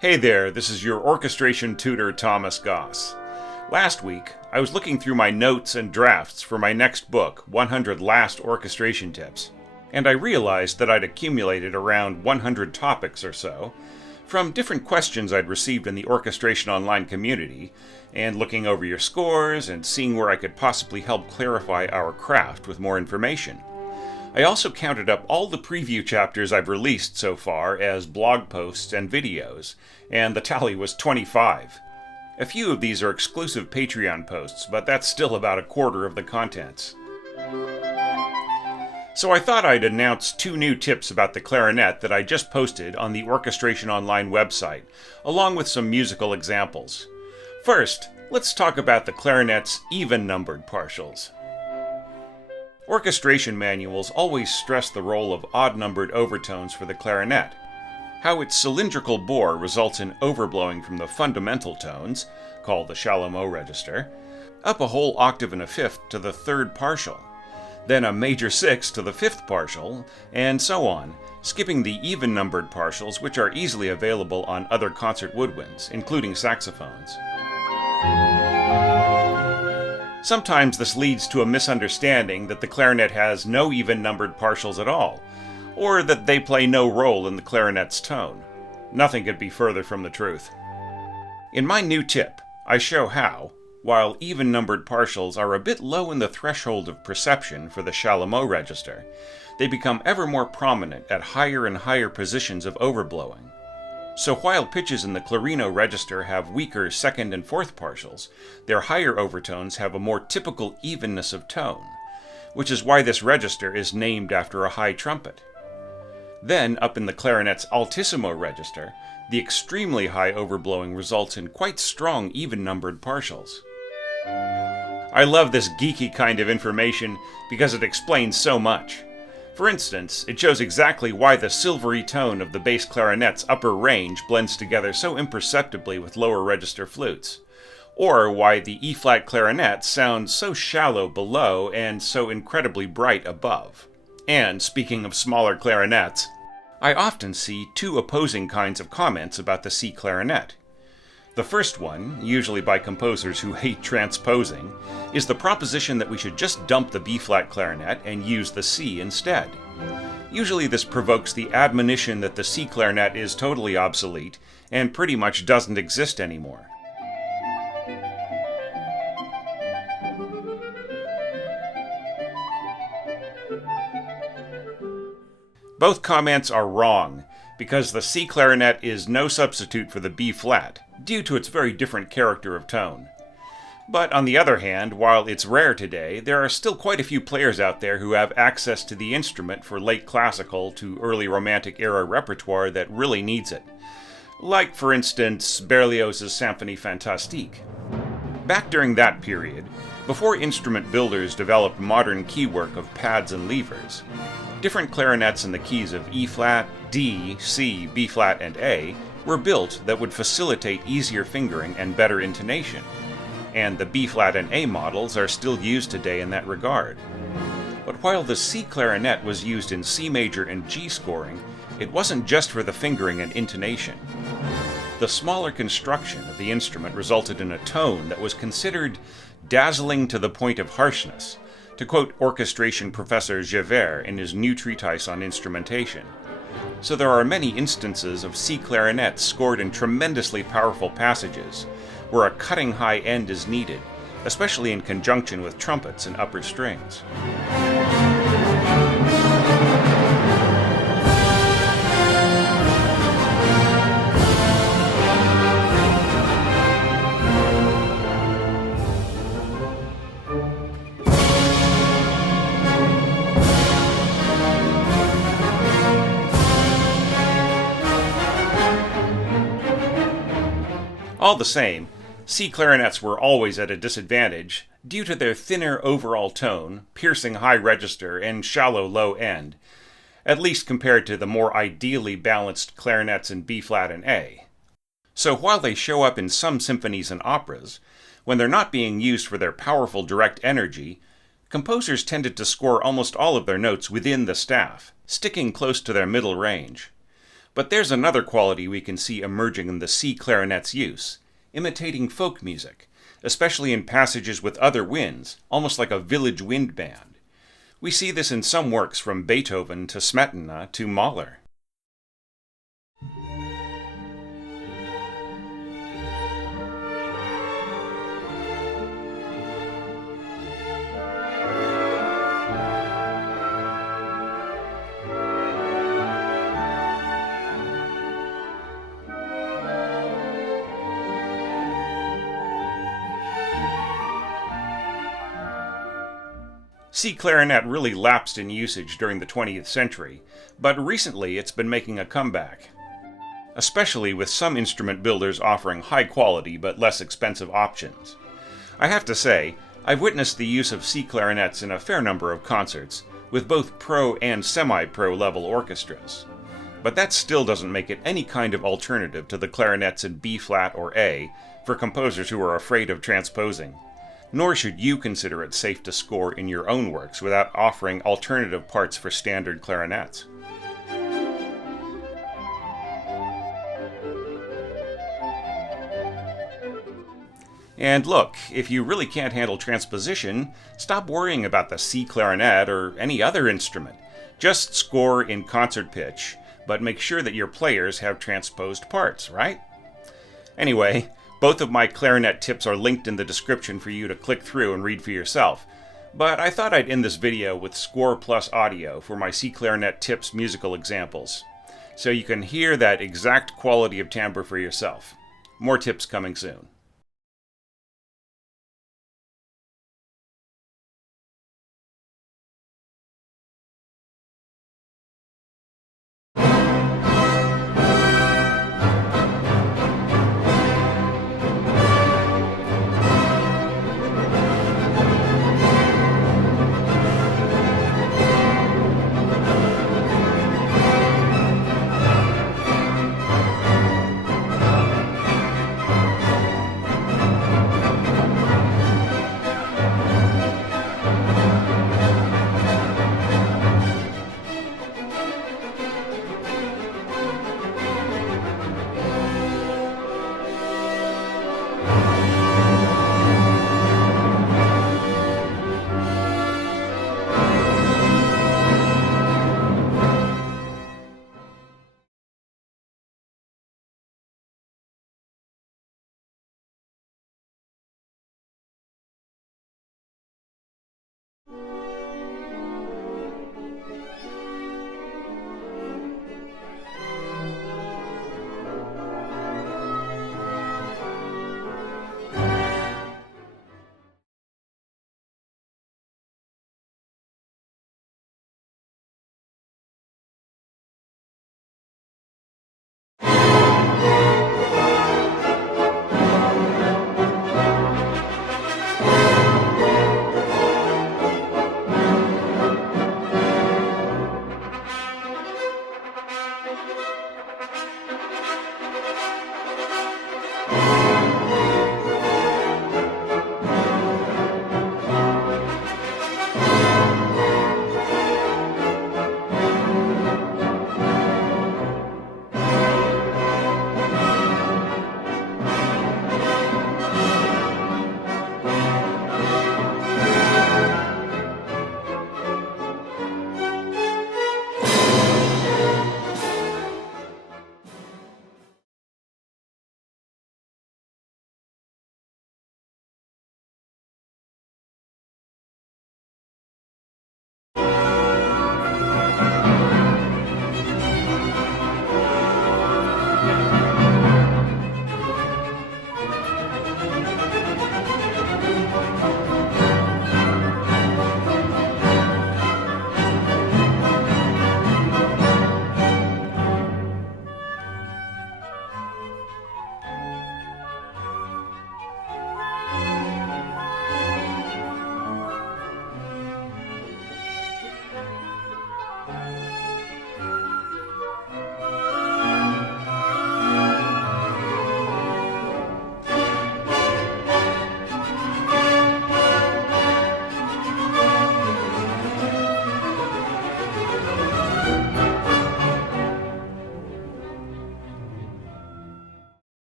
Hey there, this is your orchestration tutor, Thomas Goss. Last week, I was looking through my notes and drafts for my next book, 100 Last Orchestration Tips, and I realized that I'd accumulated around 100 topics or so from different questions I'd received in the Orchestration Online community, and looking over your scores and seeing where I could possibly help clarify our craft with more information. I also counted up all the preview chapters I've released so far as blog posts and videos, and the tally was 25. A few of these are exclusive Patreon posts, but that's still about a quarter of the contents. So I thought I'd announce 2 new tips about the clarinet that I just posted on the Orchestration Online website, along with some musical examples. First, let's talk about the clarinet's even-numbered partials. Orchestration manuals always stress the role of odd-numbered overtones for the clarinet, how its cylindrical bore results in overblowing from the fundamental tones, called the shallow mot register, up a whole octave and a fifth to the third partial, then a major sixth to the fifth partial, and so on, skipping the even-numbered partials which are easily available on other concert woodwinds, including saxophones. Sometimes this leads to a misunderstanding that the clarinet has no even-numbered partials at all, or that they play no role in the clarinet's tone. Nothing could be further from the truth. In my new tip, I show how, while even-numbered partials are a bit low in the threshold of perception for the shallow mot register, they become ever more prominent at higher and higher positions of overblowing. So while pitches in the Clarinet register have weaker second and fourth partials, their higher overtones have a more typical evenness of tone, which is why this register is named after a high trumpet. Then, up in the clarinet's altissimo register, the extremely high overblowing results in quite strong even-numbered partials. I love this geeky kind of information because it explains so much. For instance, it shows exactly why the silvery tone of the bass clarinet's upper range blends together so imperceptibly with lower register flutes, or why the E-flat clarinet sounds so shallow below and so incredibly bright above. And speaking of smaller clarinets, I often see 2 opposing kinds of comments about the C clarinet. The first one, usually by composers who hate transposing, is the proposition that we should just dump the B-flat clarinet and use the C instead. Usually this provokes the admonition that the C clarinet is totally obsolete and pretty much doesn't exist anymore. Both comments are wrong, because the C clarinet is no substitute for the B-flat, due to its very different character of tone. But on the other hand, while it's rare today, there are still quite a few players out there who have access to the instrument for late classical to early Romantic era repertoire that really needs it. Like, for instance, Berlioz's Symphonie Fantastique. Back during that period, before instrument builders developed modern keywork of pads and levers, different clarinets in the keys of E-flat, D, C, B-flat, and A were built that would facilitate easier fingering and better intonation, and the B-flat and A models are still used today in that regard. But while the C clarinet was used in C major and G scoring, it wasn't just for the fingering and intonation. The smaller construction of the instrument resulted in a tone that was considered dazzling to the point of harshness, to quote orchestration professor Javert in his new treatise on instrumentation. So there are many instances of C clarinets scored in tremendously powerful passages, where a cutting high end is needed, especially in conjunction with trumpets and upper strings. All the same, C clarinets were always at a disadvantage due to their thinner overall tone, piercing high register, and shallow low end, at least compared to the more ideally balanced clarinets in B-flat and A. So while they show up in some symphonies and operas, when they're not being used for their powerful direct energy, composers tended to score almost all of their notes within the staff, sticking close to their middle range. But there's another quality we can see emerging in the C clarinet's use: imitating folk music, especially in passages with other winds, almost like a village wind band. We see this in some works from Beethoven to Smetana to Mahler. C clarinet really lapsed in usage during the 20th century, but recently it's been making a comeback, especially with some instrument builders offering high quality but less expensive options. I have to say, I've witnessed the use of C clarinets in a fair number of concerts, with both pro and semi-pro level orchestras. But that still doesn't make it any kind of alternative to the clarinets in B-flat or A for composers who are afraid of transposing. Nor should you consider it safe to score in your own works without offering alternative parts for standard clarinets. And look, if you really can't handle transposition, stop worrying about the C clarinet or any other instrument. Just score in concert pitch, but make sure that your players have transposed parts, right? Anyway, both of my clarinet tips are linked in the description for you to click through and read for yourself. But I thought I'd end this video with score plus audio for my C clarinet tips musical examples, so you can hear that exact quality of timbre for yourself. More tips coming soon.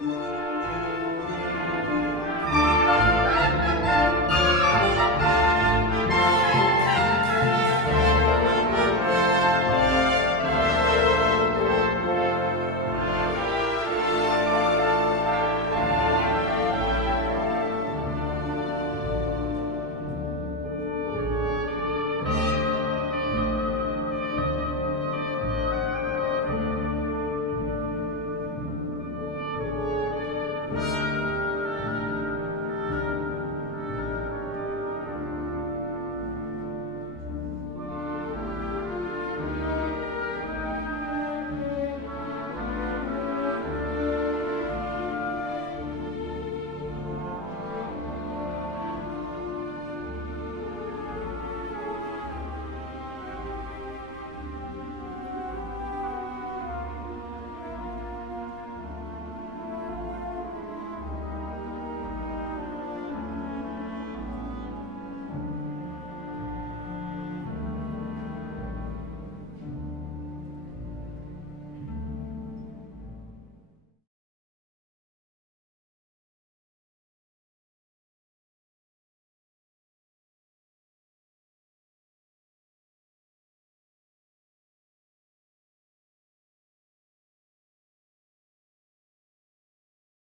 you.